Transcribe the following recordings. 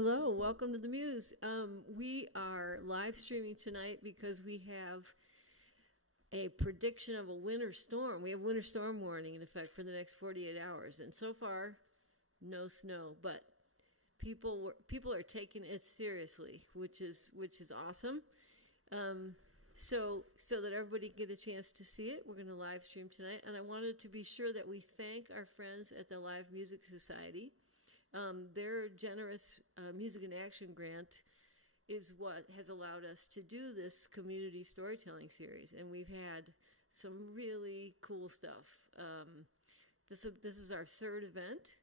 Hello, welcome to the Muse. We are live streaming tonight because we have a prediction of a winter storm. We have winter storm warning in effect for the next 48 hours, and so far, no snow. But people are taking it seriously, which is awesome. So that everybody can get a chance to see it, we're going to live stream tonight, and I wanted to be sure that we thank our friends at the Live Music Society. Their generous Music in Action grant is what has allowed us to do this community storytelling series, and we've had some really cool stuff. This is our third event,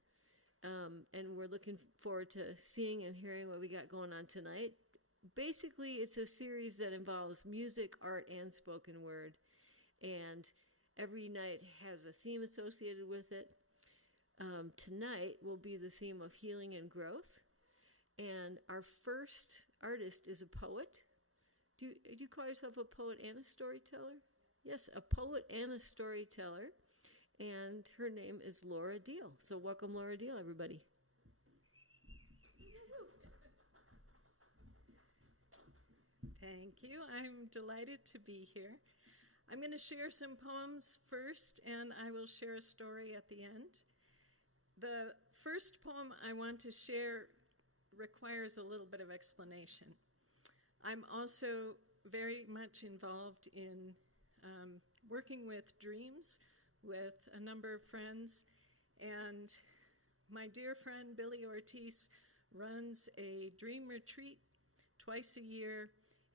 and we're looking forward to seeing and hearing what we got going on tonight. Basically, it's a series that involves music, art, and spoken word, and every night has a theme associated with it. Tonight will be the theme of healing and growth, and our first artist is a poet. Do you call yourself a poet and a storyteller? Yes, a poet and a storyteller, and her name is Laura Deal. So welcome, Laura Deal, everybody. Thank you. I'm delighted to be here. I'm going to share some poems first, and I will share a story at the end. The first poem I want to share requires a little bit of explanation. I'm also very much involved in working with dreams with a number of friends, and my dear friend Billy Ortiz runs a dream retreat twice a year,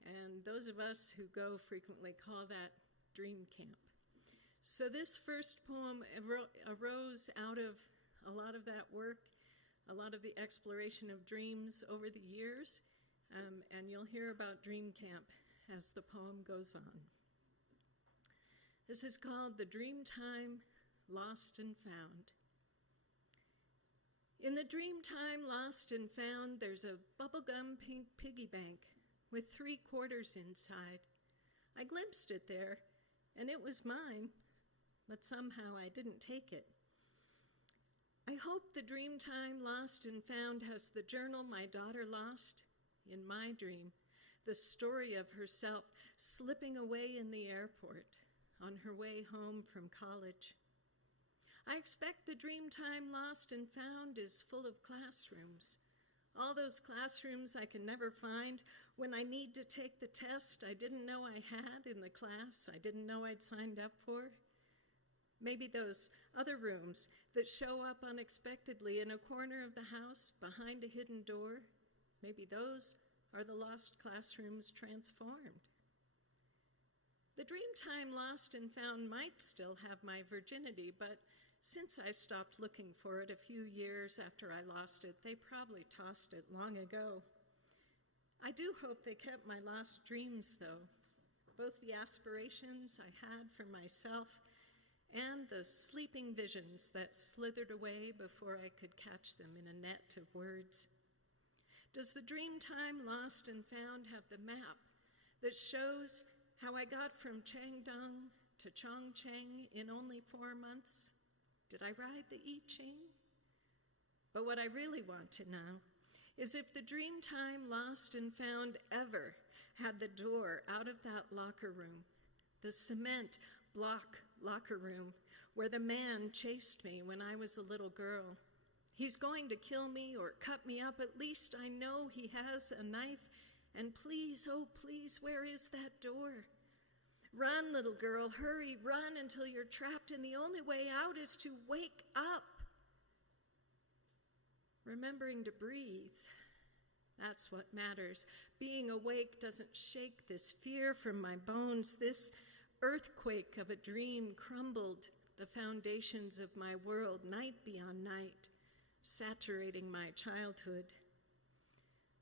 and those of us who go frequently call that dream camp. So this first poem arose out of a lot of that work, a lot of the exploration of dreams over the years, and you'll hear about Dream Camp as the poem goes on. This is called The Dreamtime Lost and Found. In the Dreamtime Lost and Found, there's a bubblegum pink piggy bank with 3 quarters inside. I glimpsed it there, and it was mine, but somehow I didn't take it. I hope the Dreamtime Lost and Found has the journal my daughter lost in my dream, the story of herself slipping away in the airport on her way home from college. I expect the Dreamtime Lost and Found is full of classrooms. All those classrooms I can never find when I need to take the test I didn't know I had in the class I didn't know I'd signed up for. Maybe those other rooms that show up unexpectedly in a corner of the house behind a hidden door, maybe those are the lost classrooms transformed. The Dreamtime Lost and Found might still have my virginity, but since I stopped looking for it a few years after I lost it, they probably tossed it long ago. I do hope they kept my lost dreams, though, both the aspirations I had for myself and the sleeping visions that slithered away before I could catch them in a net of words. Does the Dreamtime Lost and Found have the map that shows how I got from Changdong to Chongqing in only 4 months? Did I ride the I Ching? But what I really want to know is if the Dreamtime Lost and Found ever had the door out of that locker room, the cement block locker room where the man chased me when I was a little girl. He's going to kill me or cut me up. At least I know he has a knife. And please, oh please, where is that door? Run, little girl, hurry, run until you're trapped, and the only way out is to wake up. Remembering to breathe, that's what matters. Being awake doesn't shake this fear from my bones. This earthquake of a dream crumbled the foundations of my world night beyond night, saturating my childhood.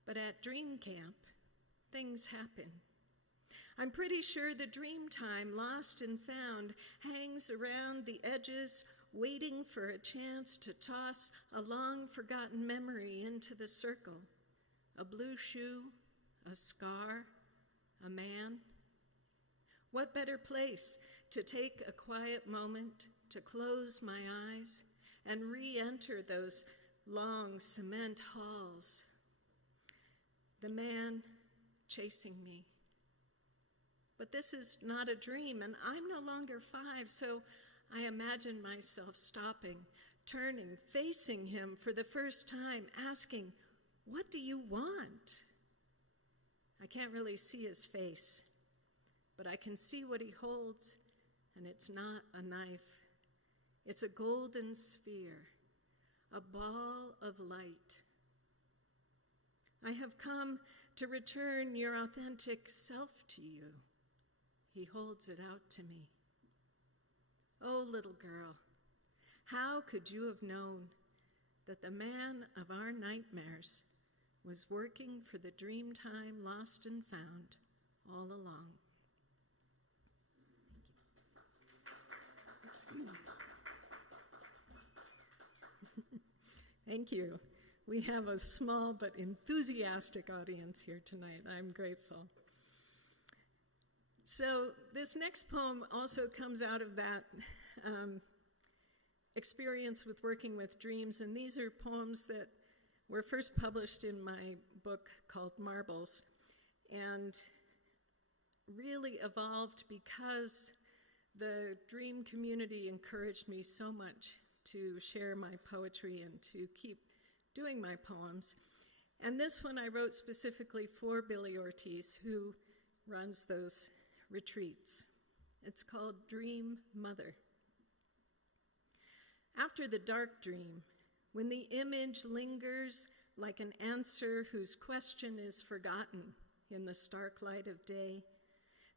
But at Dream Camp, things happen. I'm pretty sure the Dreamtime Lost and Found hangs around the edges, waiting for a chance to toss a long-forgotten memory into the circle. A blue shoe, a scar, a man. What better place to take a quiet moment, to close my eyes, and re-enter those long cement halls the man chasing me. But this is not a dream, and I'm no longer 5, so I imagine myself stopping, turning, facing him for the first time, asking, "What do you want?" I can't really see his face, but I can see what he holds, and it's not a knife. It's a golden sphere, a ball of light. "I have come to return your authentic self to you." He holds it out to me. "Oh, little girl, how could you have known that the man of our nightmares was working for the dream time lost and found all along?" Thank you. We have a small but enthusiastic audience here tonight. I'm grateful. So this next poem also comes out of that experience with working with dreams, and these are poems that were first published in my book called Marbles, and really evolved because the dream community encouraged me so much to share my poetry and to keep doing my poems. And this one I wrote specifically for Billy Ortiz, who runs those retreats. It's called Dream Mother. After the dark dream, when the image lingers like an answer whose question is forgotten in the stark light of day,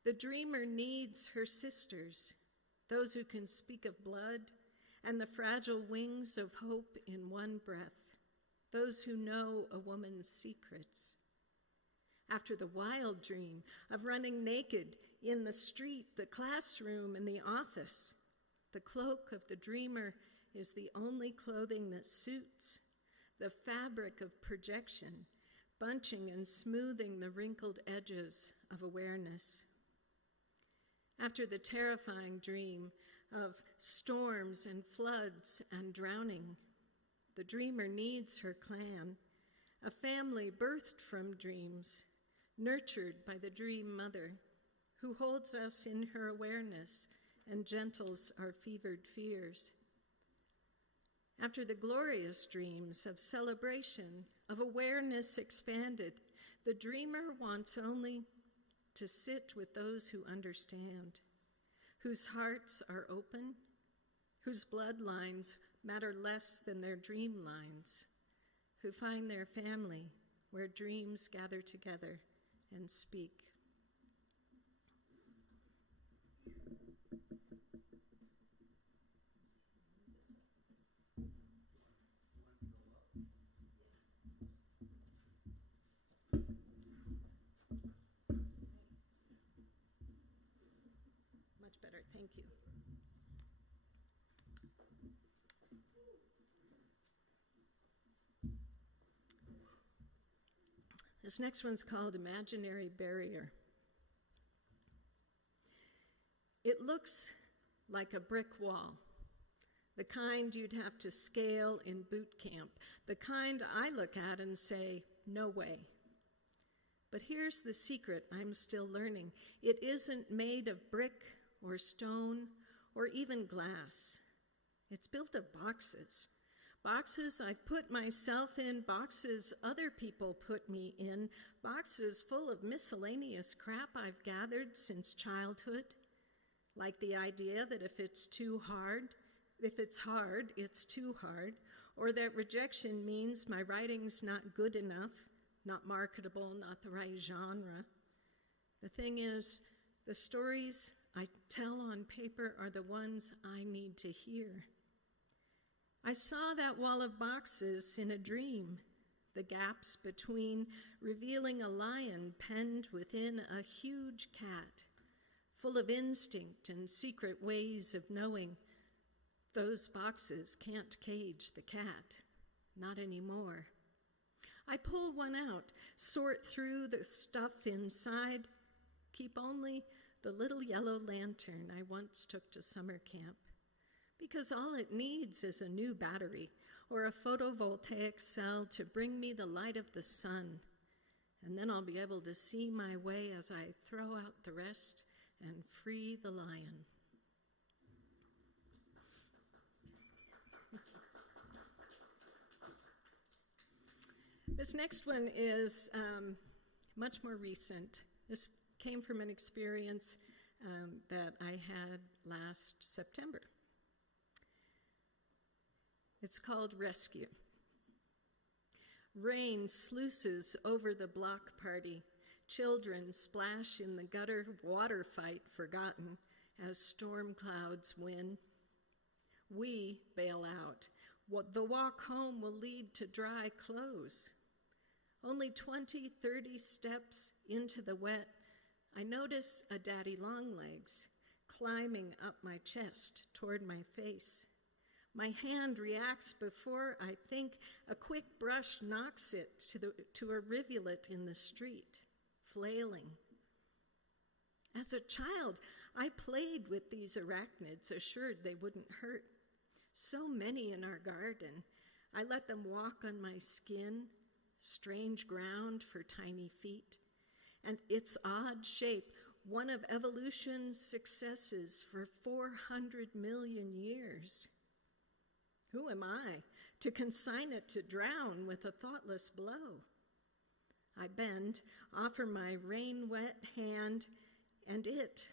the dreamer needs her sisters, those who can speak of blood and the fragile wings of hope in one breath, those who know a woman's secrets. After the wild dream of running naked in the street, the classroom, and the office, the cloak of the dreamer is the only clothing that suits, the fabric of projection, bunching and smoothing the wrinkled edges of awareness. After the terrifying dream of storms and floods and drowning, the dreamer needs her clan, a family birthed from dreams, nurtured by the dream mother, who holds us in her awareness and gentles our fevered fears. After the glorious dreams of celebration, of awareness expanded, the dreamer wants only to sit with those who understand, whose hearts are open, whose bloodlines matter less than their dream lines, who find their family where dreams gather together and speak. Much better, thank you. This next one's called Imaginary Barrier. It looks like a brick wall, the kind you'd have to scale in boot camp, the kind I look at and say, no way. But here's the secret I'm still learning. It isn't made of brick or stone or even glass. It's built of boxes. Boxes I've put myself in, boxes other people put me in, boxes full of miscellaneous crap I've gathered since childhood, like the idea that if it's hard, it's too hard, or that rejection means my writing's not good enough, not marketable, not the right genre. The thing is, the stories I tell on paper are the ones I need to hear. I saw that wall of boxes in a dream, the gaps between revealing a lion penned within a huge cat, full of instinct and secret ways of knowing. Those boxes can't cage the cat, not anymore. I pull one out, sort through the stuff inside, keep only the little yellow lantern I once took to summer camp, because all it needs is a new battery or a photovoltaic cell to bring me the light of the sun and then I'll be able to see my way as I throw out the rest and free the lion. This next one is much more recent. This came from an experience that I had last September. It's called Rescue. Rain sluices over the block party. Children splash in the gutter water fight forgotten as storm clouds win. We bail out. The walk home will lead to dry clothes. Only 20, 30 steps into the wet, I notice a daddy longlegs climbing up my chest toward my face. My hand reacts before I think. A quick brush knocks it to a rivulet in the street, flailing. As a child, I played with these arachnids, assured they wouldn't hurt. So many in our garden. I let them walk on my skin, strange ground for tiny feet. And its odd shape, one of evolution's successes for 400 million years. Who am I to consign it to drown with a thoughtless blow? I bend, offer my rain-wet hand, and it,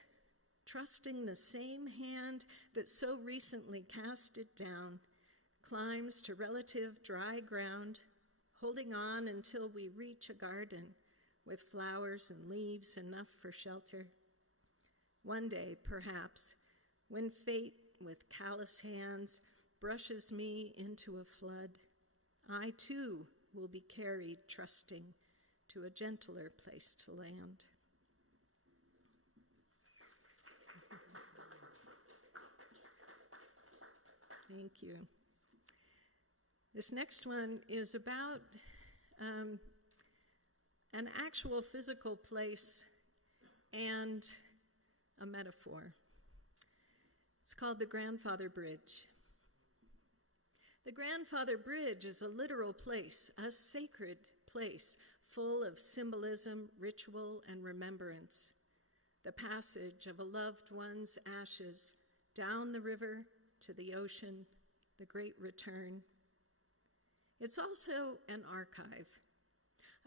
trusting the same hand that so recently cast it down, climbs to relative dry ground, holding on until we reach a garden with flowers and leaves enough for shelter. One day, perhaps, when fate with callous hands brushes me into a flood, I too will be carried trusting to a gentler place to land. Thank you. This next one is about an actual physical place and a metaphor. It's called the Grandfather Bridge. The Grandfather Bridge is a literal place, a sacred place, full of symbolism, ritual, and remembrance. The passage of a loved one's ashes down the river to the ocean, the great return. It's also an archive,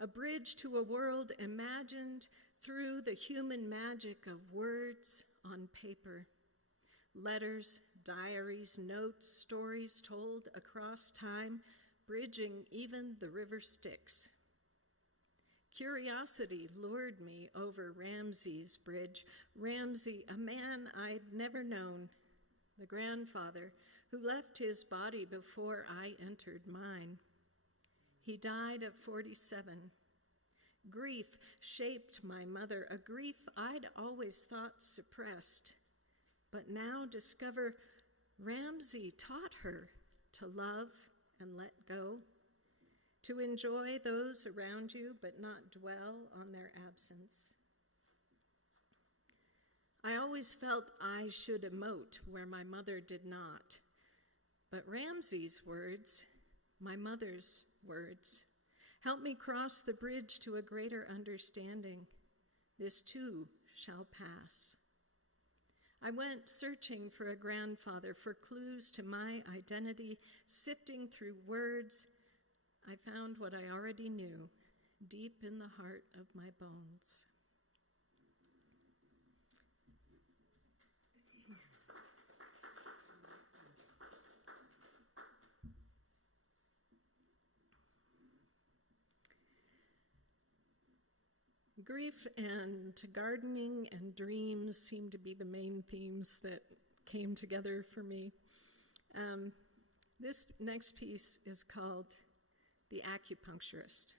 a bridge to a world imagined through the human magic of words on paper. Letters, diaries, notes, stories told across time, bridging even the river Styx. Curiosity lured me over Ramsey's bridge. Ramsey, a man I'd never known, the grandfather who left his body before I entered mine. He died at 47. Grief shaped my mother, a grief I'd always thought suppressed, but now discover Ramsey taught her to love and let go, to enjoy those around you but not dwell on their absence. I always felt I should emote where my mother did not, but Ramsey's words, my mother's words, helped me cross the bridge to a greater understanding. This too shall pass. I went searching for a grandfather, for clues to my identity, sifting through words. I found what I already knew, deep in the heart of my bones. Grief and gardening and dreams seem to be the main themes that came together for me. This next piece is called The Acupuncturist.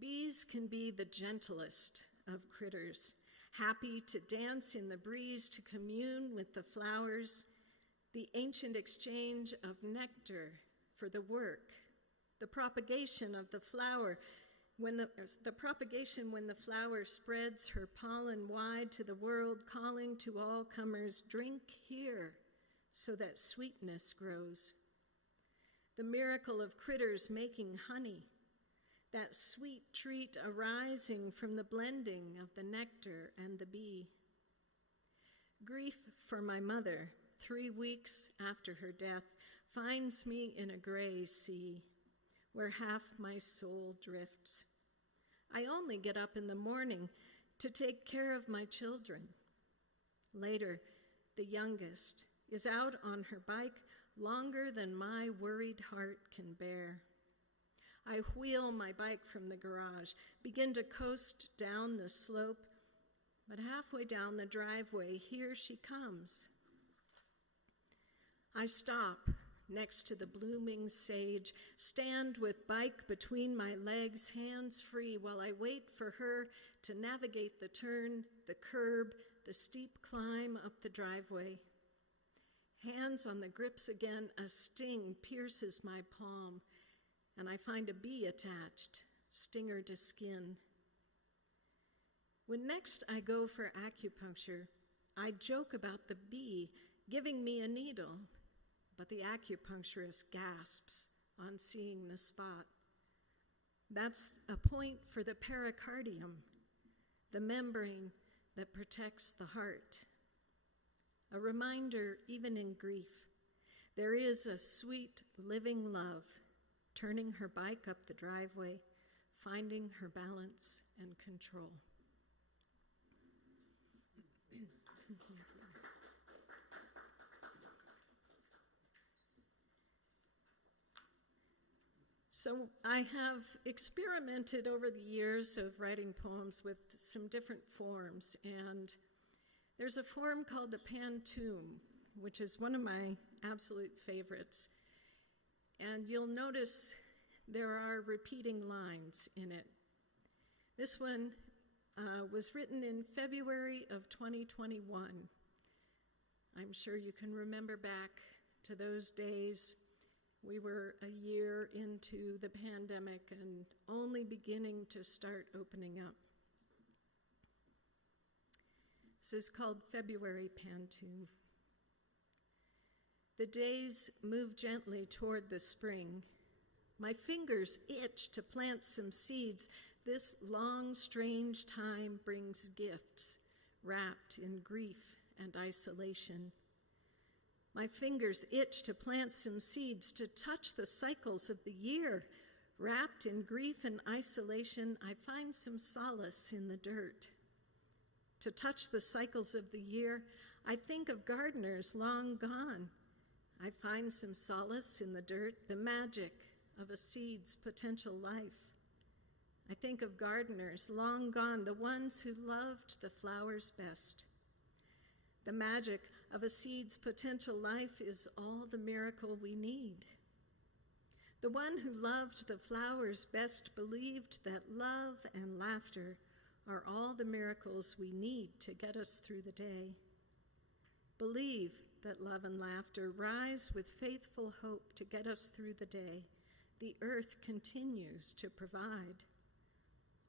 Bees can be the gentlest of critters, happy to dance in the breeze, to commune with the flowers, the ancient exchange of nectar for the work, the propagation of the flower, when the flower spreads her pollen wide to the world, calling to all comers, drink here, so that sweetness grows. The miracle of critters making honey, that sweet treat arising from the blending of the nectar and the bee. Grief for my mother, 3 weeks after her death, finds me in a gray sea where half my soul drifts. I only get up in the morning to take care of my children. Later, the youngest is out on her bike longer than my worried heart can bear. I wheel my bike from the garage, begin to coast down the slope, but halfway down the driveway, here she comes. I stop next to the blooming sage, stand with bike between my legs, hands free, while I wait for her to navigate the turn, the curb, the steep climb up the driveway. Hands on the grips again, a sting pierces my palm, and I find a bee attached, stinger to skin. When next I go for acupuncture, I joke about the bee giving me a needle, but the acupuncturist gasps on seeing the spot. That's a point for the pericardium, the membrane that protects the heart. A reminder, even in grief, there is a sweet living love, turning her bike up the driveway, finding her balance and control. So I have experimented over the years of writing poems with some different forms, and there's a form called the pantoum, which is one of my absolute favorites. And you'll notice there are repeating lines in it. This one was written in February of 2021. I'm sure you can remember back to those days. We were a year into the pandemic and only beginning to start opening up. This is called February Pantoum. The days move gently toward the spring. My fingers itch to plant some seeds. This long, strange time brings gifts wrapped in grief and isolation. My fingers itch to plant some seeds, to touch the cycles of the year. Wrapped in grief and isolation, I find some solace in the dirt. To touch the cycles of the year, I think of gardeners long gone. I find some solace in the dirt, the magic of a seed's potential life. I think of gardeners long gone, the ones who loved the flowers best. The magic of a seed's potential life is all the miracle we need. The one who loved the flowers best believed that love and laughter are all the miracles we need to get us through the day. Believe that love and laughter rise with faithful hope to get us through the day. The earth continues to provide.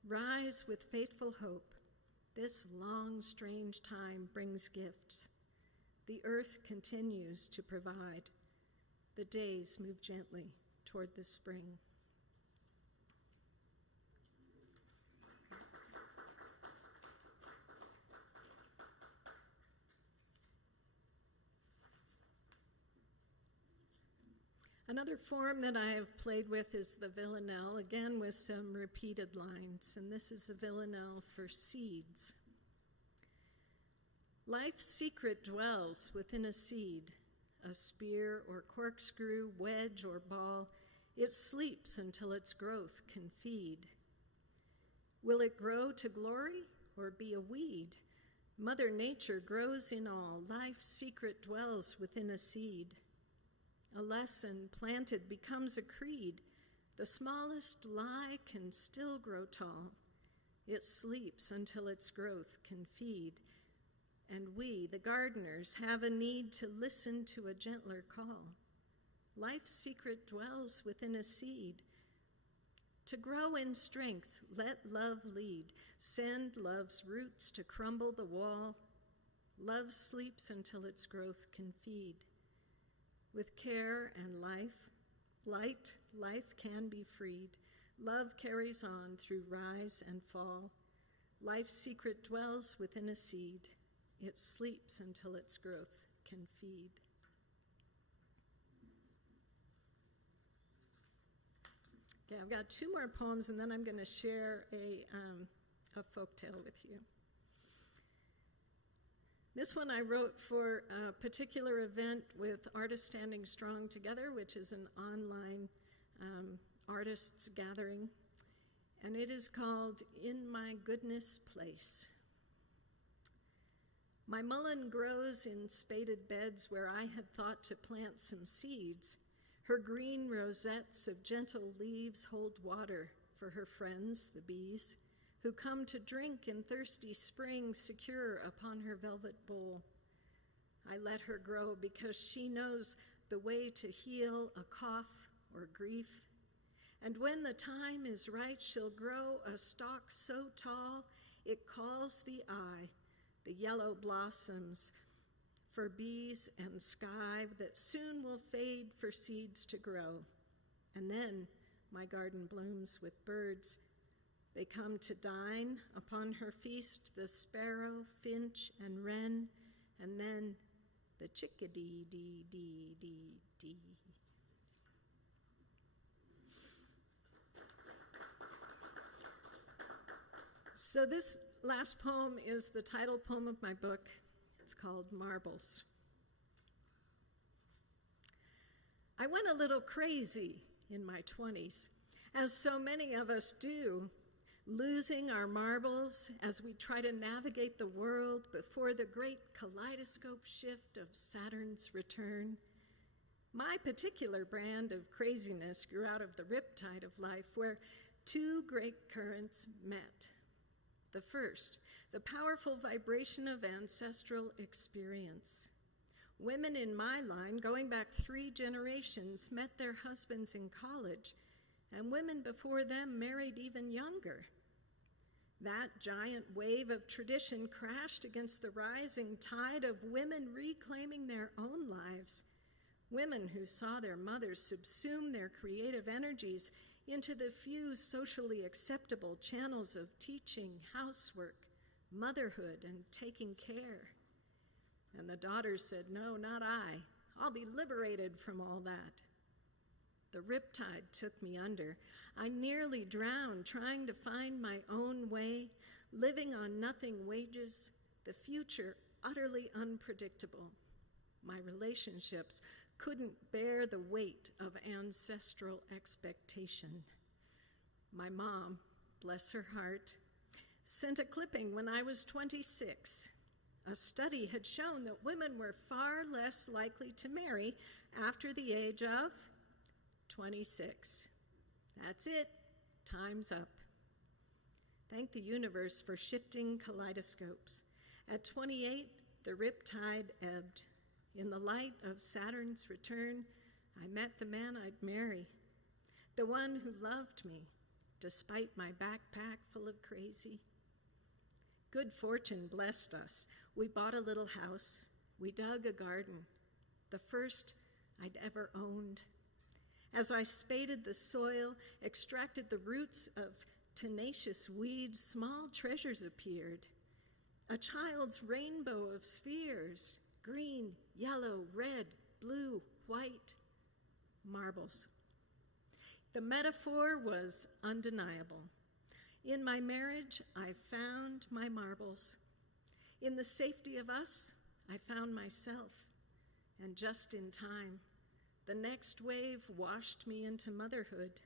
Rise with faithful hope. This long, strange time brings gifts. The earth continues to provide. The days move gently toward the spring. Another form that I have played with is the villanelle, again with some repeated lines, and this is a villanelle for seeds. Life's secret dwells within a seed, a spear or corkscrew, wedge or ball. It sleeps until its growth can feed. Will it grow to glory or be a weed? Mother Nature grows in all. Life's secret dwells within a seed. A lesson planted becomes a creed. The smallest lie can still grow tall. It sleeps until its growth can feed. And we, the gardeners, have a need to listen to a gentler call. Life's secret dwells within a seed. To grow in strength, let love lead. Send love's roots to crumble the wall. Love sleeps until its growth can feed. With care and light, life can be freed. Love carries on through rise and fall. Life's secret dwells within a seed. It sleeps until its growth can feed. Okay, I've got two more poems, and then I'm going to share a folktale with you. This one I wrote for a particular event with Artists Standing Strong Together, which is an online artists gathering, and it is called In My Goodness Place. My mullein grows in spaded beds where I had thought to plant some seeds. Her green rosettes of gentle leaves hold water for her friends, the bees, who come to drink in thirsty spring secure upon her velvet bowl. I let her grow because she knows the way to heal a cough or grief. And when the time is right, she'll grow a stalk so tall it calls the eye, the yellow blossoms for bees and sky that soon will fade for seeds to grow. And then my garden blooms with birds. They come to dine upon her feast, the sparrow, finch, and wren, and then the chickadee-dee-dee-dee-dee. So this last poem is the title poem of my book. It's called Marbles. I went a little crazy in my 20s, as so many of us do, losing our marbles as we try to navigate the world before the great kaleidoscope shift of Saturn's return. My particular brand of craziness grew out of the riptide of life, where two great currents met. The first, the powerful vibration of ancestral experience. Women in my line, going back 3 generations, met their husbands in college, and women before them married even younger. That giant wave of tradition crashed against the rising tide of women reclaiming their own lives, women who saw their mothers subsume their creative energies into the few socially acceptable channels of teaching, housework, motherhood, and taking care. And the daughters said, "No, not I. I'll be liberated from all that." The riptide took me under. I nearly drowned trying to find my own way, living on nothing wages, the future utterly unpredictable. My relationships couldn't bear the weight of ancestral expectation. My mom, bless her heart, sent a clipping when I was 26. A study had shown that women were far less likely to marry after the age of 26. That's it. Time's up. Thank the universe for shifting kaleidoscopes. At 28, the riptide ebbed. In the light of Saturn's return, I met the man I'd marry, the one who loved me, despite my backpack full of crazy. Good fortune blessed us. We bought a little house. We dug a garden, the first I'd ever owned. As I spaded the soil, extracted the roots of tenacious weeds, small treasures appeared. A child's rainbow of spheres, green, yellow, red, blue, white, marbles. The metaphor was undeniable. In my marriage, I found my marbles. In the safety of us, I found myself. And just in time, the next wave washed me into motherhood.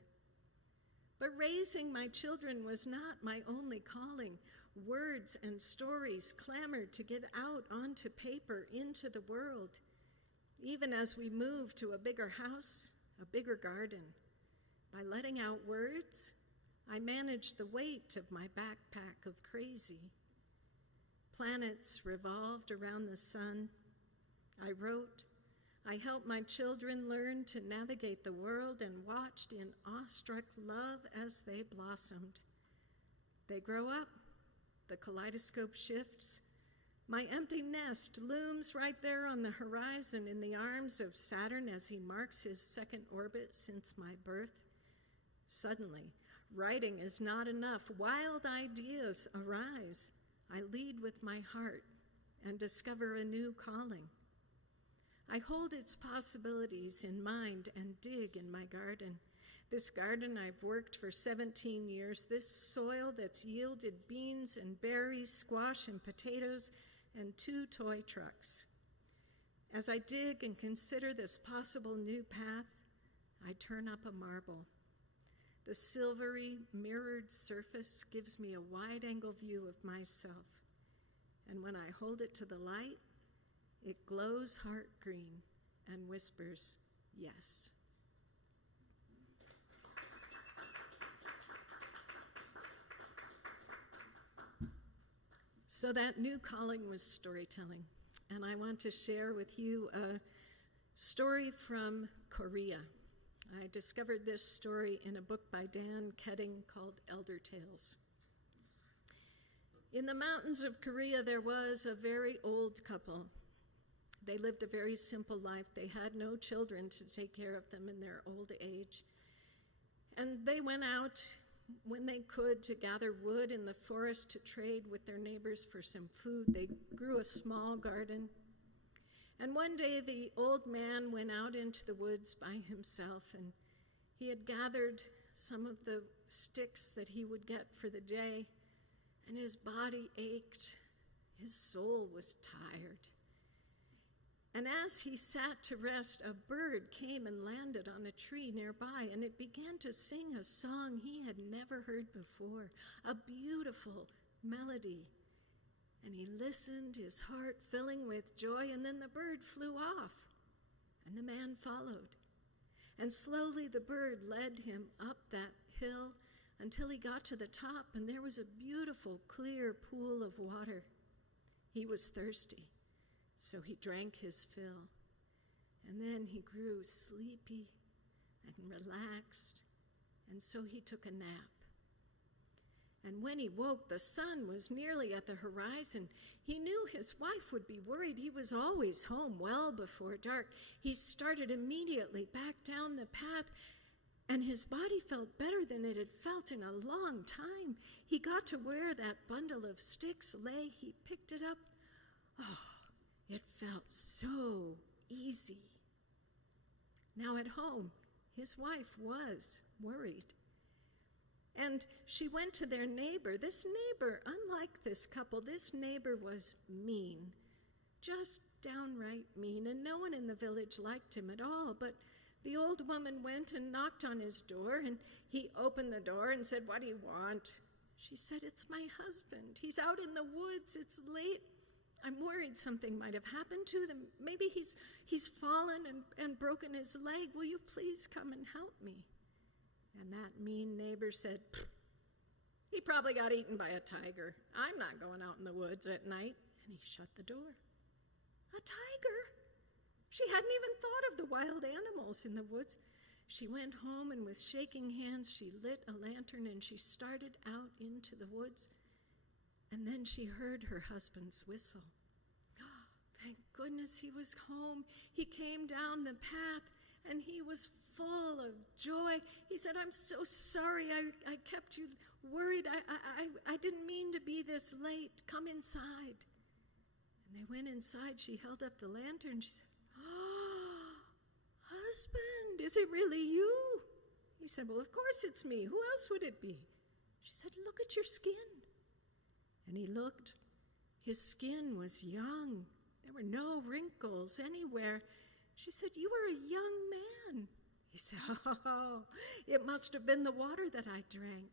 But raising my children was not my only calling. Words and stories clamored to get out onto paper, into the world. Even as we moved to a bigger house, a bigger garden, by letting out words, I managed the weight of my backpack of crazy. Planets revolved around the sun. I wrote. I helped my children learn to navigate the world and watched in awestruck love as they blossomed. They grow up. The kaleidoscope shifts. My empty nest looms right there on the horizon in the arms of Saturn as he marks his second orbit since my birth. Suddenly, Writing is not enough. Wild ideas arise. I lead with my heart and discover a new calling. I hold its possibilities in mind and dig in my garden. This garden I've worked for 17 years, this soil that's yielded beans and berries, squash and potatoes, and 2 toy trucks. As I dig and consider this possible new path, I turn up a marble. The silvery, mirrored surface gives me a wide-angle view of myself. And when I hold it to the light, it glows heart green and whispers, yes. So that new calling was storytelling. And I want to share with you a story from Korea. I discovered this story in a book by Dan Ketting called Elder Tales. In the mountains of Korea, there was a very old couple. They lived a very simple life. They had no children to take care of them in their old age. And they went out when they could to gather wood in the forest to trade with their neighbors for some food. They grew a small garden. And one day the old man went out into the woods by himself, and he had gathered some of the sticks that he would get for the day, and his body ached. His soul was tired. And as he sat to rest, a bird came and landed on the tree nearby, and it began to sing a song he had never heard before, a beautiful melody. And he listened, his heart filling with joy, and then the bird flew off, and the man followed. And slowly the bird led him up that hill until he got to the top, and there was a beautiful, clear pool of water. He was thirsty, so he drank his fill. And then he grew sleepy and relaxed, and so he took a nap. And when he woke, the sun was nearly at the horizon. He knew his wife would be worried. He was always home well before dark. He started immediately back down the path, and his body felt better than it had felt in a long time. He got to where that bundle of sticks lay. He picked it up. Oh, it felt so easy. Now at home, his wife was worried. And she went to their neighbor. This neighbor, unlike this couple, this neighbor was mean, just downright mean, and no one in the village liked him at all. But the old woman went and knocked on his door, and he opened the door and said, "What do you want?" She said, "It's my husband. He's out in the woods. It's late. I'm worried something might have happened to them. Maybe he's fallen and broken his leg. Will you please come and help me?" And that mean neighbor said, "He probably got eaten by a tiger. I'm not going out in the woods at night." And he shut the door. A tiger? She hadn't even thought of the wild animals in the woods. She went home, and with shaking hands, she lit a lantern and she started out into the woods. And then she heard her husband's whistle. Oh, thank goodness he was home. He came down the path, and he was full of joy. He said, "I'm so sorry I kept you worried. I didn't mean to be this late. Come inside." And they went inside. She held up the lantern. She said, "Oh, husband, is it really you?" He said, "Well, of course it's me. Who else would it be?" She said, "Look at your skin." And he looked. His skin was young. There were no wrinkles anywhere. She said, "You were a young man." He said, "Oh, it must have been the water that I drank."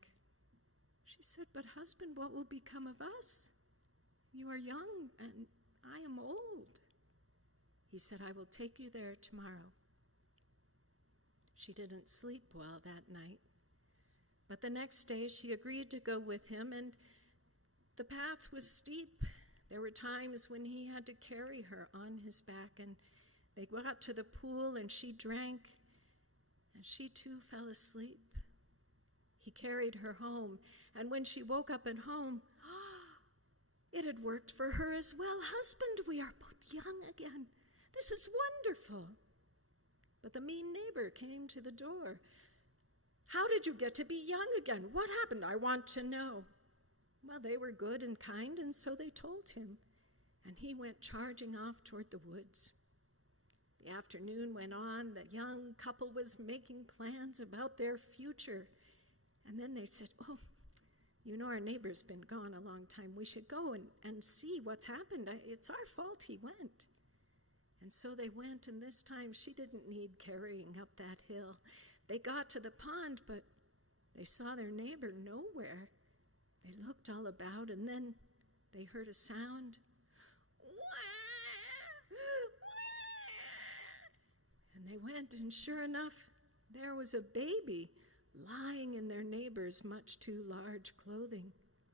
She said, "But husband, what will become of us? You are young, and I am old." He said, "I will take you there tomorrow." She didn't sleep well that night, but the next day she agreed to go with him, and the path was steep. There were times when he had to carry her on his back, and they got to the pool, and she drank, and she too fell asleep. He carried her home, and when she woke up at home, it had worked for her as well. "Husband, we are both young again. This is wonderful." But the mean neighbor came to the door. How did you get to be young again? What happened? I want to know. Well, they were good and kind, and so they told him. And he went charging off toward the woods. The afternoon went on. The young couple was making plans about their future. And then they said, oh, you know, our neighbor's been gone a long time. We should go and see what's happened. It's our fault he went. And so they went, and this time she didn't need carrying up that hill. They got to the pond, but they saw their neighbor nowhere. They looked all about, and then they heard a sound. And they went, and sure enough, there was a baby lying in their neighbor's much too large clothing.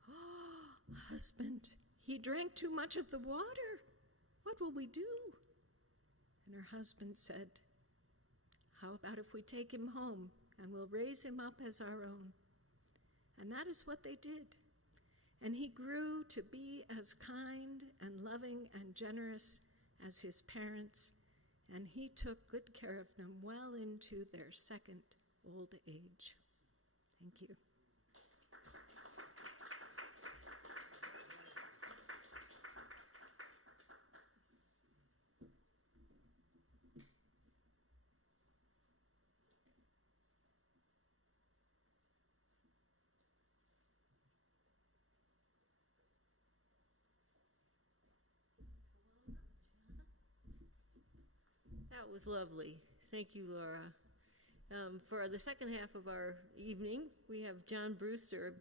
Oh, husband, he drank too much of the water. What will we do? And her husband said, how about if we take him home and we'll raise him up as our own? And that is what they did. And he grew to be as kind and loving and generous as his parents, and he took good care of them well into their second old age. Thank you. That was lovely. Thank you, Laura. For the second half of our evening, we have John Brewster,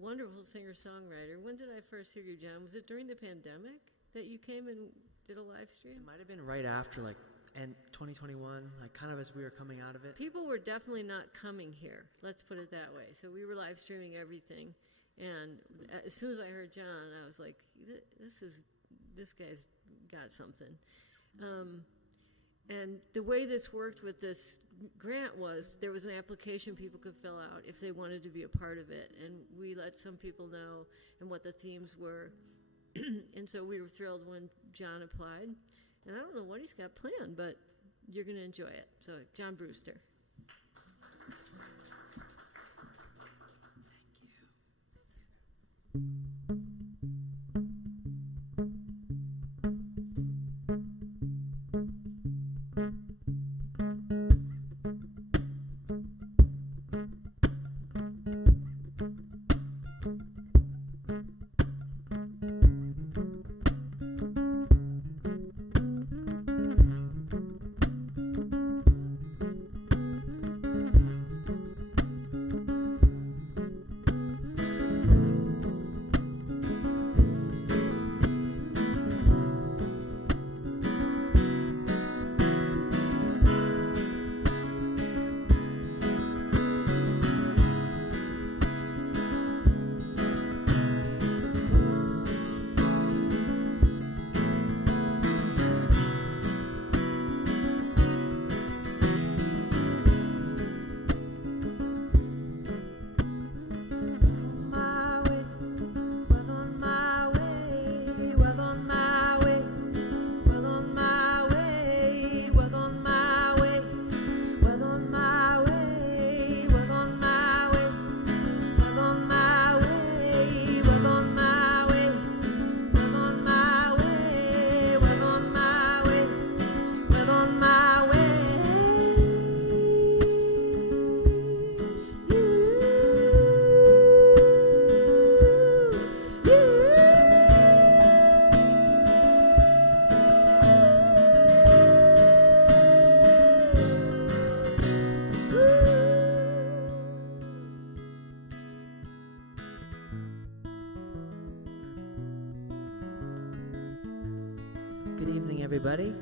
wonderful singer-songwriter. When did I first hear you, John? Was it during the pandemic that you came and did a live stream? It might have been right after, like, and 2021, like kind of as we were coming out of it. People were definitely not coming here. Let's put it that way. So we were live streaming everything. And as soon as I heard John, I was like, this guy's got something. And the way this worked with this grant was there was an application people could fill out if they wanted to be a part of it. And we let some people know and what the themes were. And so we were thrilled when John applied. And I don't know what he's got planned, but you're going to enjoy it. So, John Brewster. Good evening, everybody.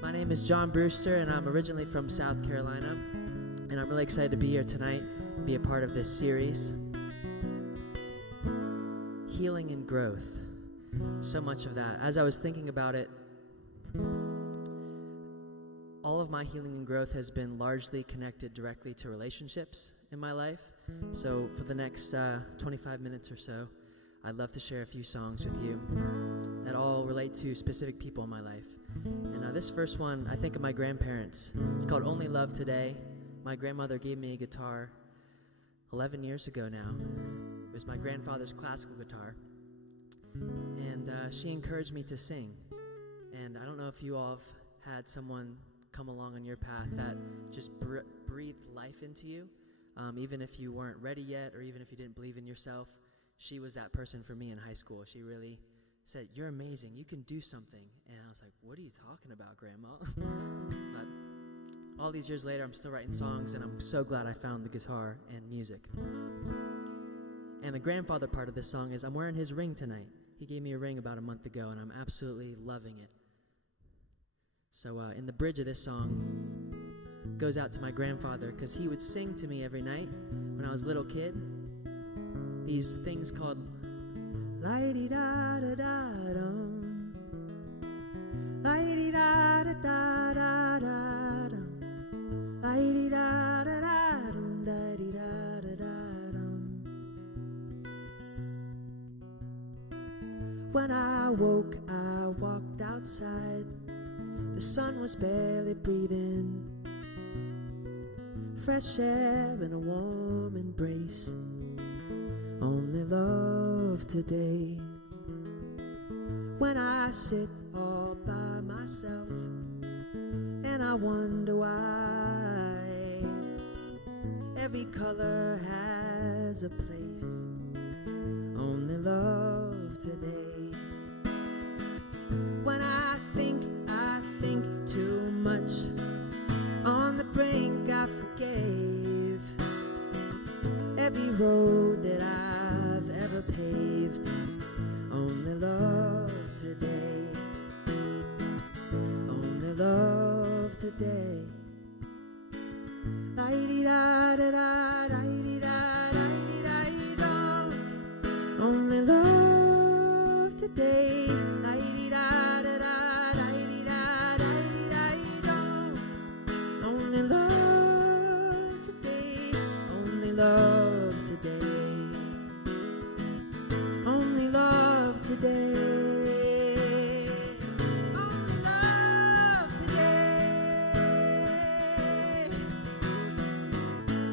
My name is John Brewster, and I'm originally from South Carolina, and I'm really excited to be here tonight and be a part of this series. Healing and growth. So much of that. As I was thinking about it, all of my healing and growth has been largely connected directly to relationships in my life. So for the next 25 minutes or so, I'd love to share a few songs with you that all relate to specific people in my life. And this first one, I think of my grandparents. It's called Only Love Today, My grandmother gave me a guitar 11 years ago now. It was my grandfather's classical guitar. And she encouraged me to sing. And I don't know if you all have had someone come along on your path that just breathed life into you. Even if you weren't ready yet, or even if you didn't believe in yourself, she was that person for me in high school. She really said, "You're amazing, you can do something." And I was like, "What are you talking about, Grandma?" But all these years later, I'm still writing songs, and I'm so glad I found the guitar and music. And the grandfather part of this song is, I'm wearing his ring tonight. He gave me a ring about a month ago, and I'm absolutely loving it. So in the bridge of this song, goes out to my grandfather, because he would sing to me every night when I was a little kid. These things called la-di-da-da-da-dum, la-di-da-da-da-da-dum, la-di-da-da-da-dum, da-di-da-da-da-dum. When I woke, I walked outside. The sun was barely breathing. Fresh air and a warm embrace. Only love today. When I sit all by myself and I wonder why every color has a place. Only love today. When I think too much. On the brink I forgave every road that I've ever paved. Only love today. Only love today. Only love today. Only love today. Only love today. Only love today. Only love today.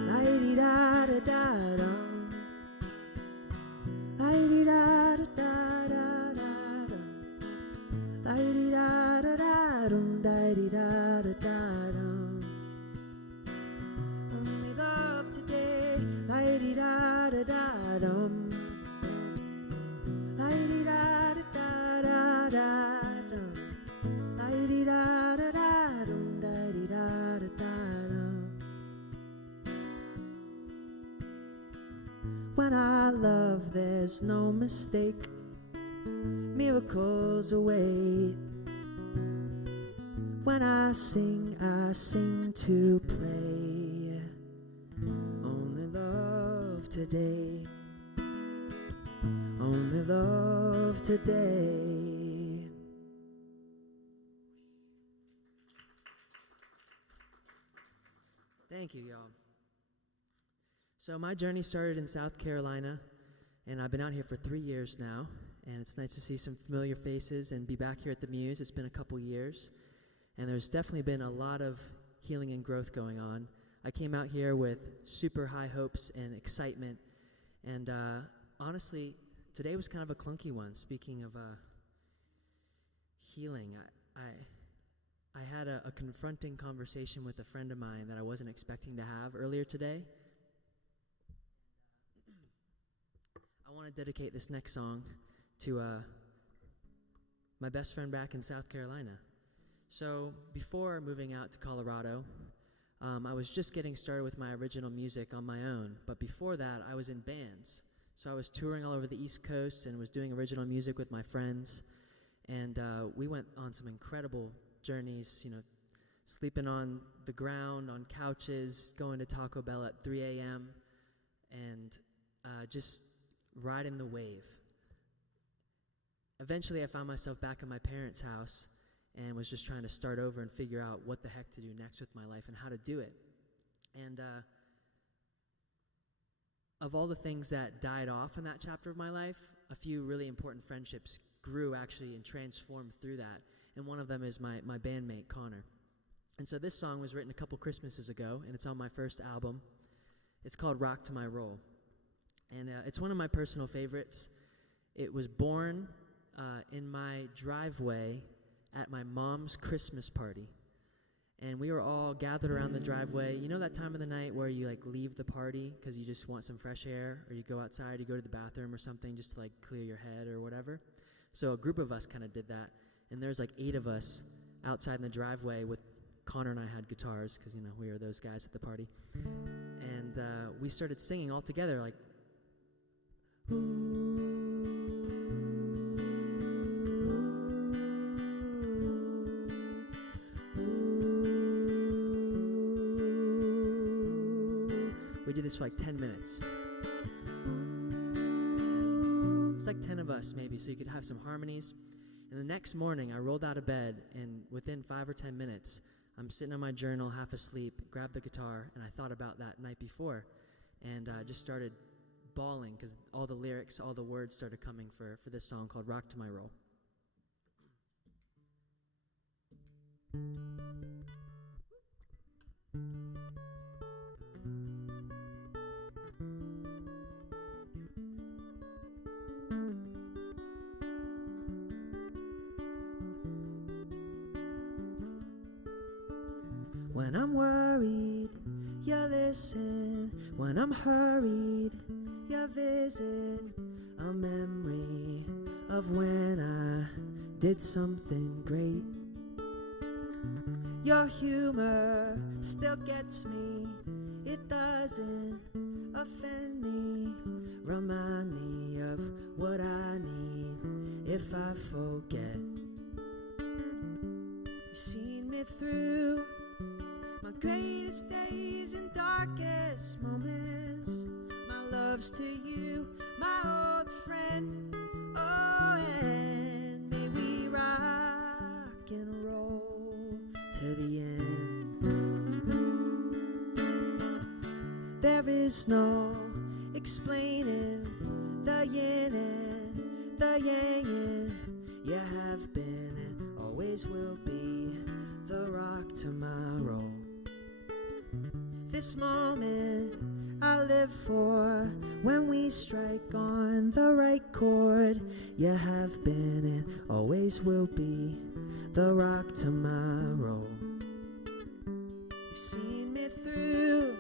La-di-da-da-da-dum. La-di-da-da-da-da-da-dum. La-di-da-da-da-dum. Da-di-da-da-da-dum. Only love today. La-di-da-da-da-dum. La-di-da-da-da-da-dum. La-di-da-da-da-dum. Da-di-da-da-da-dum. When I love, there's no mistake. Miracles await. When I sing to play. Only love today. Only love today. Thank you, y'all. So my journey started in South Carolina, and I've been out here for 3 years now, and it's nice to see some familiar faces and be back here at the Muse. It's been a couple years, and there's definitely been a lot of healing and growth going on. I came out here with super high hopes and excitement, and honestly, today was kind of a clunky one. Speaking of healing, I had a confronting conversation with a friend of mine that I wasn't expecting to have earlier today. I want to dedicate this next song to my best friend back in South Carolina. So before moving out to Colorado, I was just getting started with my original music on my own. But before that, I was in bands. So I was touring all over the East Coast and was doing original music with my friends. And we went on some incredible journeys, sleeping on the ground, on couches, going to Taco Bell at 3 a.m., and just riding the wave. Eventually, I found myself back in my parents' house and was just trying to start over and figure out what the heck to do next with my life and how to do it. And of all the things that died off in that chapter of my life, a few really important friendships grew actually and transformed through that. And one of them is my bandmate, Connor. And so this song was written a couple Christmases ago, and it's on my first album. It's called Rock to My Roll. And it's one of my personal favorites. It was born in my driveway at my mom's Christmas party. And we were all gathered around the driveway. You know that time of the night where you like leave the party because you just want some fresh air, or you go outside, you go to the bathroom or something just to like clear your head or whatever. So a group of us kind of did that. And there's like 8 of us outside in the driveway with Connor, and I had guitars because, you know, we were those guys at the party. And we started singing all together like, we did this for like 10 minutes. It's like 10 of us maybe, so you could have some harmonies. And the next morning, I rolled out of bed, and within 5 or 10 minutes, I'm sitting on my journal, half asleep, grabbed the guitar, and I thought about that night before, and just started bawling because all the lyrics, all the words started coming for this song called Rock to My Roll. When I'm worried, you listen. When I'm hurried, you visit. A memory of when I did something great. Your humor still gets me. It doesn't offend me. Remind me of what I need if I forget. You've seen me through my greatest days and darkest moments. My love's to you, my old friend. Oh, and may we rock and roll to the end. There is no explaining the yin and the yang. You have been and always will be the rock to my roll. This moment I live for, when we strike on the right chord. You have been and always will be the rock to my roll. You've seen me through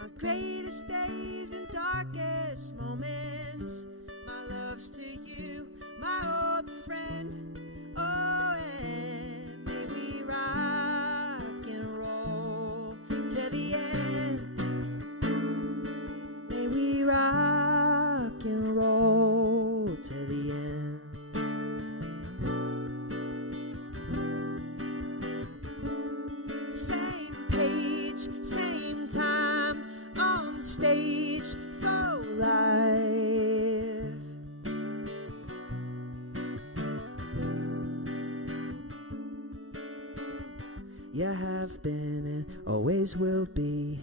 my greatest days and darkest moments. My love's to you, my old friend. Oh, and may we rock and roll to the end. May we rock and roll to the end. Same page, same time, on stage for life. You have been and always will be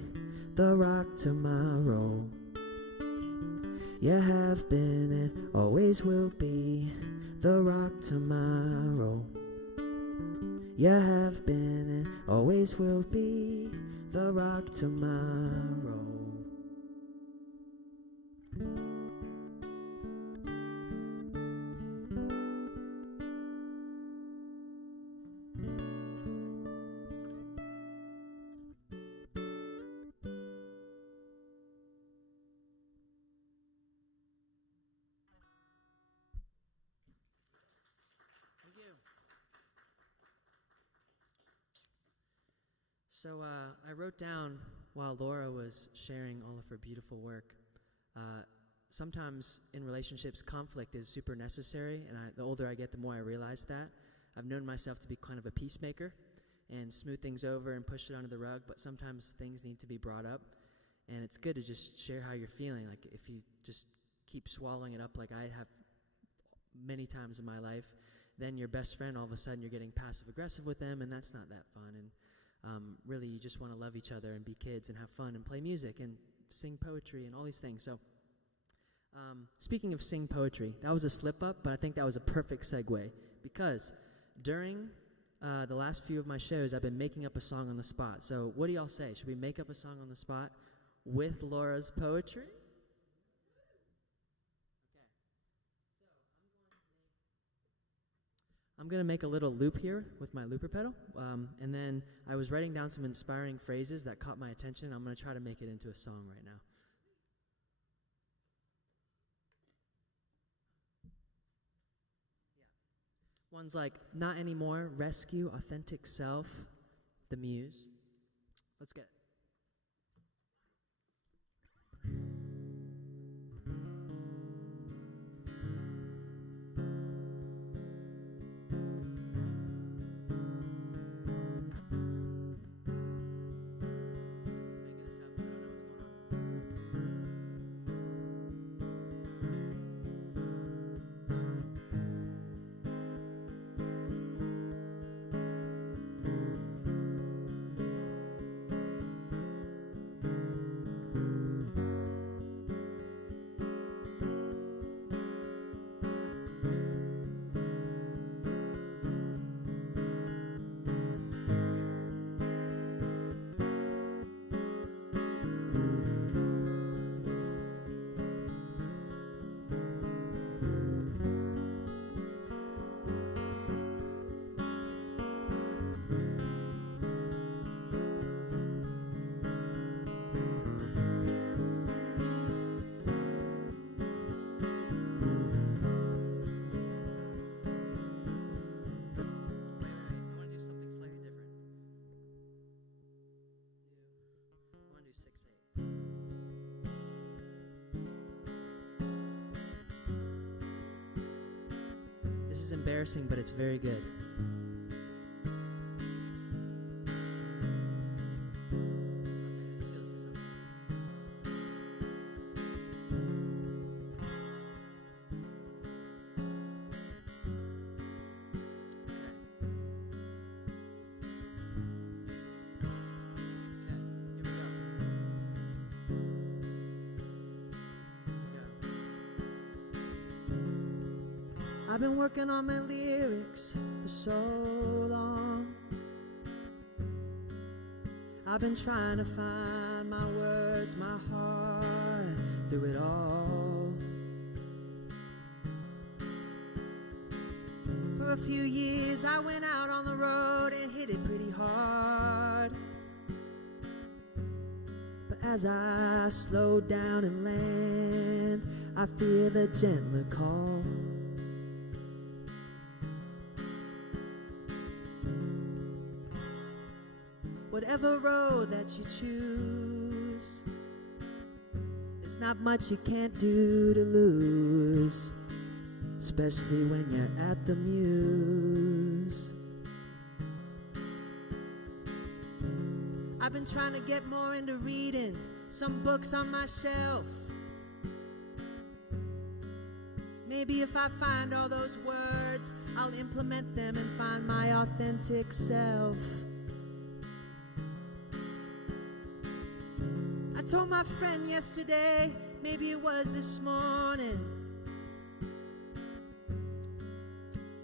the rock to my roll. You have been and always will be the rock to my roll. You have been and always will be the rock to my roll. So I wrote down while Laura was sharing all of her beautiful work, sometimes in relationships, conflict is super necessary, and the older I get, the more I realize that. I've known myself to be kind of a peacemaker and smooth things over and push it under the rug, but sometimes things need to be brought up, and it's good to just share how you're feeling. Like if you just keep swallowing it up like I have many times in my life, then your best friend, all of a sudden you're getting passive-aggressive with them, and that's not that fun. And really, you just want to love each other and be kids and have fun and play music and sing poetry and all these things. So speaking of sing poetry, that was a slip-up, but I think that was a perfect segue because during the last few of my shows, I've been making up a song on the spot. So what do y'all say? Should we make up a song on the spot with Laura's poetry? I'm going to make a little loop here with my looper pedal, and then I was writing down some inspiring phrases that caught my attention. I'm going to try to make it into a song right now. One's like, not anymore, rescue, authentic self, the Muse. Let's get it. This is embarrassing, but it's very good. Okay, this feels simple. I've been working on my lyrics for so long. I've been trying to find my words, my heart through it all. For a few years I went out on the road and hit it pretty hard. But as I slow down and land, I feel a gentler call. Whatever road that you choose, there's not much you can't do to lose, especially when you're at the Muse. I've been trying to get more into reading some books on my shelf. Maybe if I find all those words, I'll implement them and find my authentic self. I told my friend yesterday, maybe it was this morning,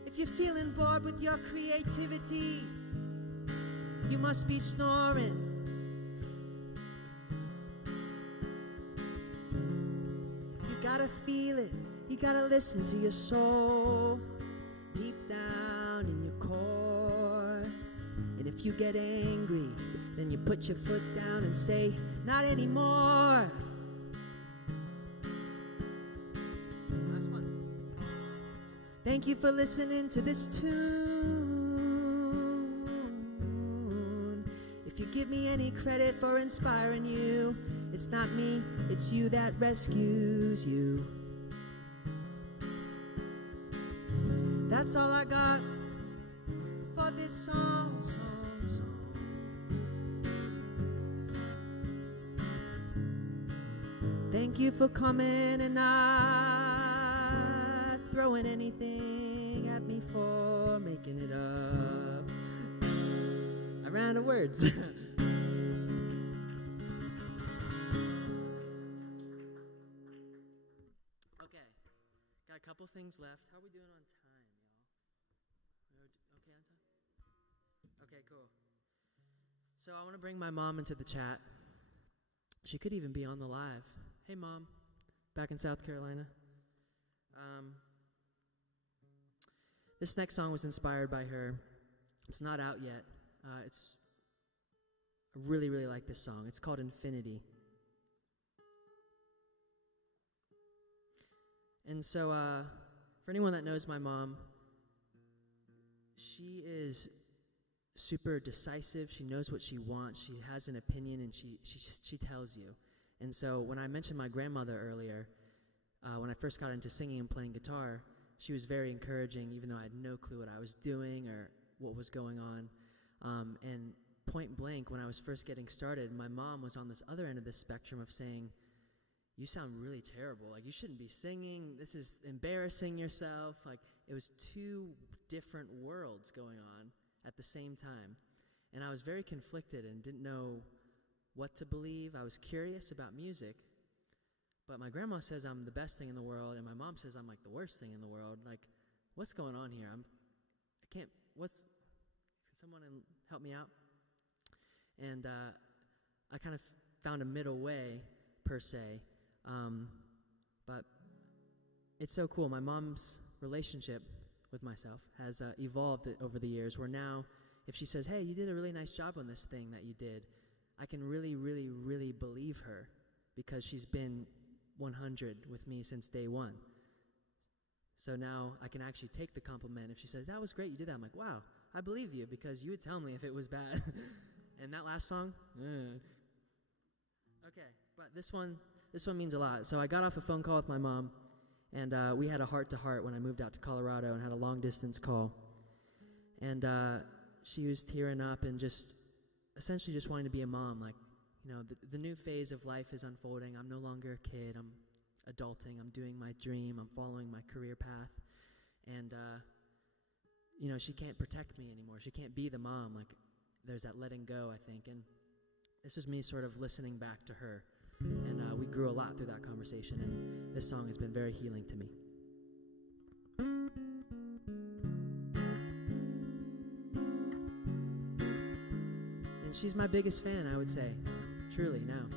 if you're feeling bored with your creativity, you must be snoring. You gotta feel it, you gotta listen to your soul, deep down in your core. And if you get angry, then you put your foot down and say, not anymore. Last one. Thank you for listening to this tune. If you give me any credit for inspiring you, it's not me, it's you that rescues you. That's all I got for this song. Thank you for coming and not throwing anything at me for making it up. I ran out of words. Okay, got a couple things left. How are we doing on time, y'all? Okay on time? Okay, cool. So I want to bring my mom into the chat. She could even be on the live. Hey, Mom, back in South Carolina. This next song was inspired by her. It's not out yet. I really, really like this song. It's called Infinity. And so, for anyone that knows my mom, she is super decisive. She knows what she wants. She has an opinion, and she tells you. And so when I mentioned my grandmother earlier, when I first got into singing and playing guitar, she was very encouraging, even though I had no clue what I was doing or what was going on. And point blank, when I was first getting started, my mom was on this other end of the spectrum of saying, you sound really terrible. Like, you shouldn't be singing. This is embarrassing yourself. Like, it was two different worlds going on at the same time. And I was very conflicted and didn't know what to believe. I was curious about music. But my grandma says I'm the best thing in the world, and my mom says I'm like the worst thing in the world. Like, what's going on here? Can someone help me out? And I kind of found a middle way, per se. But it's so cool. My mom's relationship with myself has evolved over the years, where now if she says, hey, you did a really nice job on this thing that you did, I can really, really, really believe her, because she's been 100 with me since day one. So now I can actually take the compliment. If she says, that was great, you did that, I'm like, wow, I believe you, because you would tell me if it was bad. And that last song, okay, but this one means a lot. So I got off a phone call with my mom, and we had a heart-to-heart when I moved out to Colorado and had a long-distance call. And she was tearing up and just essentially just wanting to be a mom. Like, you know, the new phase of life is unfolding. I'm no longer a kid. I'm adulting. I'm doing my dream. I'm following my career path. And, you know, she can't protect me anymore. She can't be the mom. Like, there's that letting go, I think. And this was me sort of listening back to her. And we grew a lot through that conversation. And this song has been very healing to me. And she's my biggest fan, I would say. Truly, now.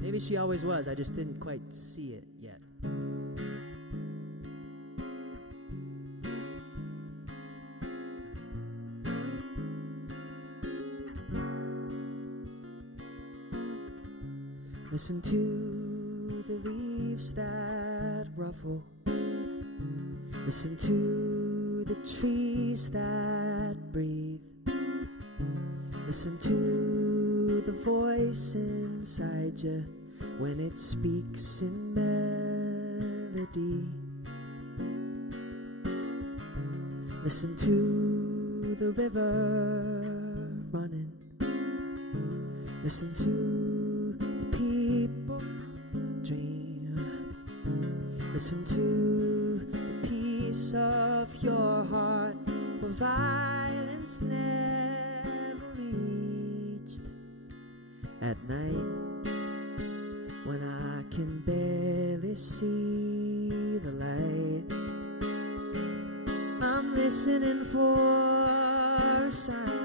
Maybe she always was. I just didn't quite see it yet. Listen to the leaves that ruffle. Listen to the trees that breathe. Listen to the voice inside you when it speaks in melody. Listen to the river running. Listen to the people dream. Listen to the peace of your heart where violence never reached. At night, when I can barely see the light, I'm listening for a sign.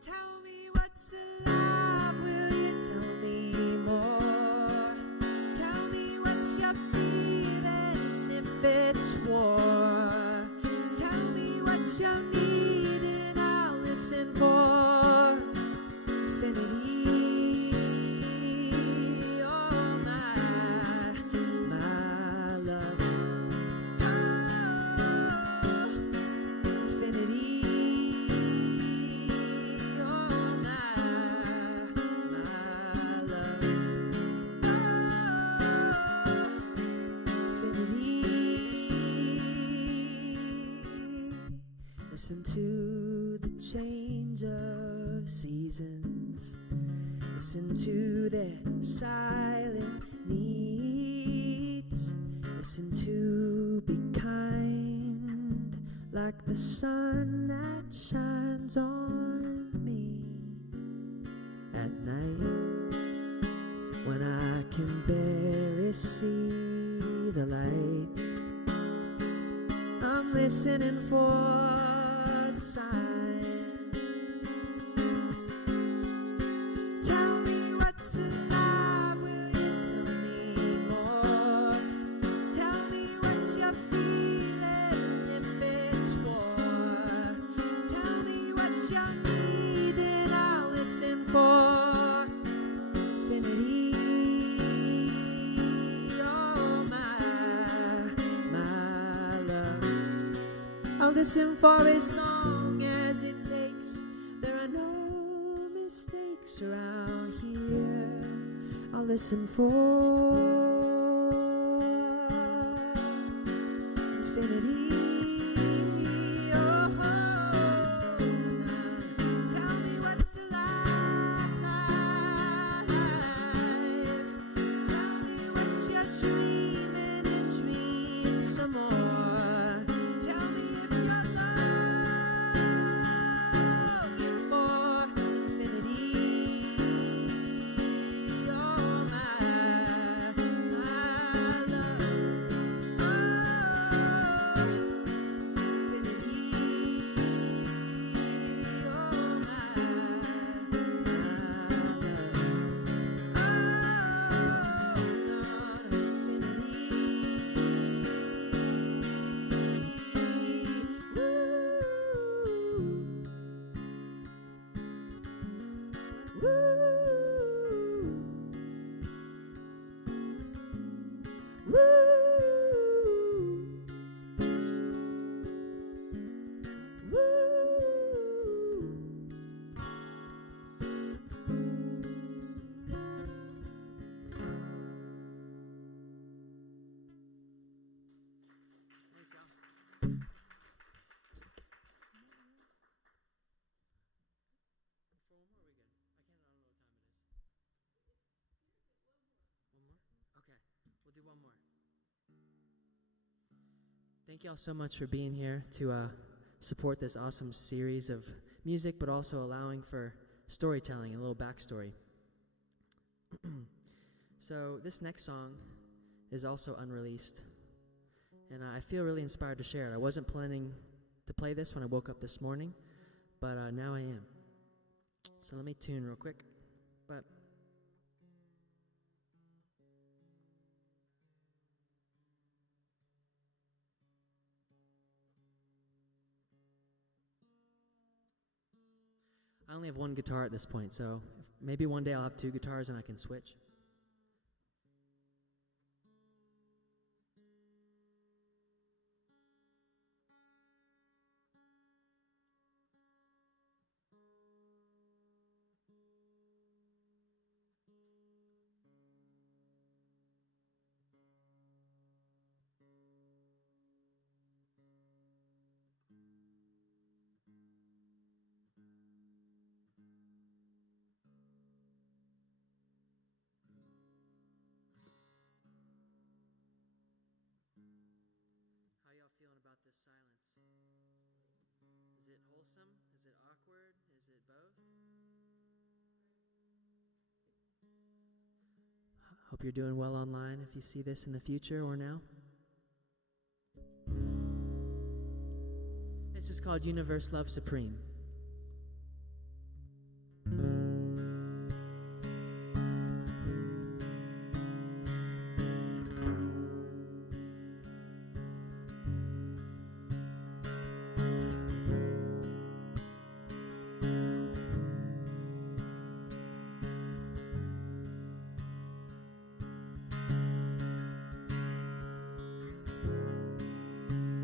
Tell me what's alive, will you tell me more? Tell me what you're feeling, if it's war. Tell me what you're needing, I'll listen for infinity. Oh, my love. Oh, infinity. Oh, my love. Oh, infinity. Listen to the change of seasons. Listen to their silent needs. Listen to be kind, like the sun that shines on me at night, when I can barely see the light. I'm listening for the sign. Tell me what's alive, will you tell me more? Tell me what you're feeling if it's war. Tell me what you need and I'll listen for infinity. Oh my love, I'll listen for as long as it takes. There are no mistakes around here. I'll listen for infinity. Oh, tell me what's alive, life. Tell me what you're dreaming and dream some more. Tell me if you're longing for infinity. Oh my love. Oh, infinity. Oh my Thank you all so much for being here to support this awesome series of music, but also allowing for storytelling and a little backstory. So this next song is also unreleased, and I feel really inspired to share it. I wasn't planning to play this when I woke up this morning, but now I am. So let me tune real quick. But I only have one guitar at this point, so maybe one day I'll have two guitars and I can switch. How y'all feeling about this silence? Is it wholesome? Is it awkward? Is it both? Hope you're doing well online if you see this in the future or now. This is called Universe Love Supreme.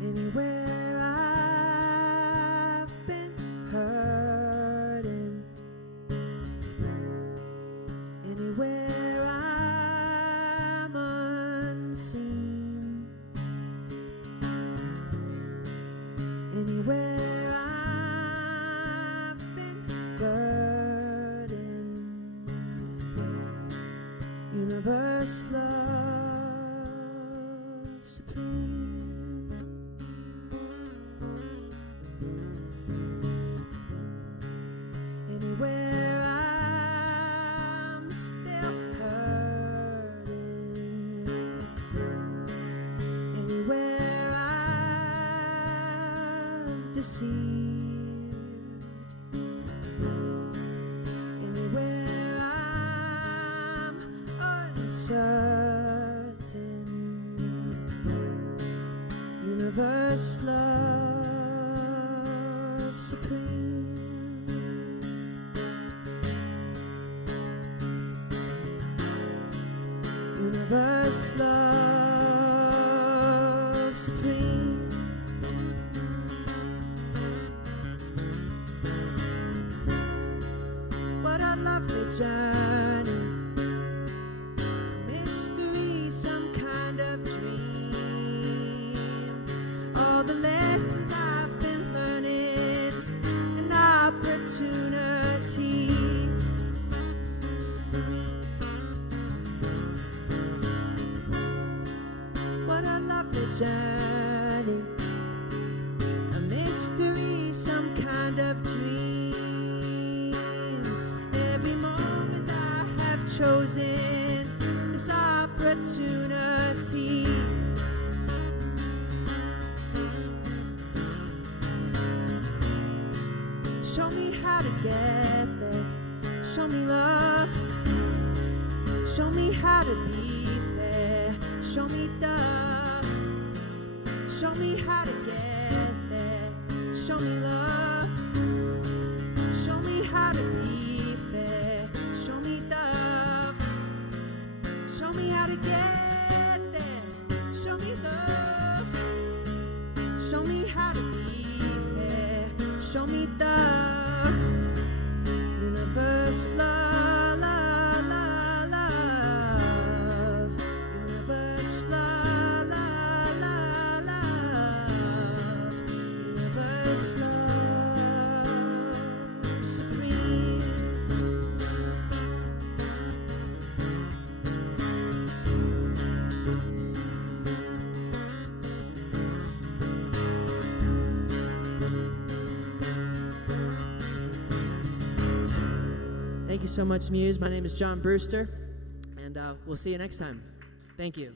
Anywhere I've been hurting, anywhere I'm unseen, anywhere I've been burdened, universe love supreme. Anywhere I'm still hurting, anywhere universe, love supreme. Universe, love supreme. What a lovely journey, mystery, some kind of dream. All the lessons I've been learning, an opportunity. What a lovely journey, a mystery, some kind of dream. Every moment I have chosen this opportunity. Show me how to get there. Show me love. Show me how to be fair. Show me love. Show me how to get there. Show me love. Show me how to be fair. Show me love. Show me how to get there. Show me love. Show me how to be fair. Show me love. Universe, love, love, love, love. Universe, love, love, love, love. Universe, love supreme. Thank you so much, Muse. My name is John Brewster, and we'll see you next time. Thank you.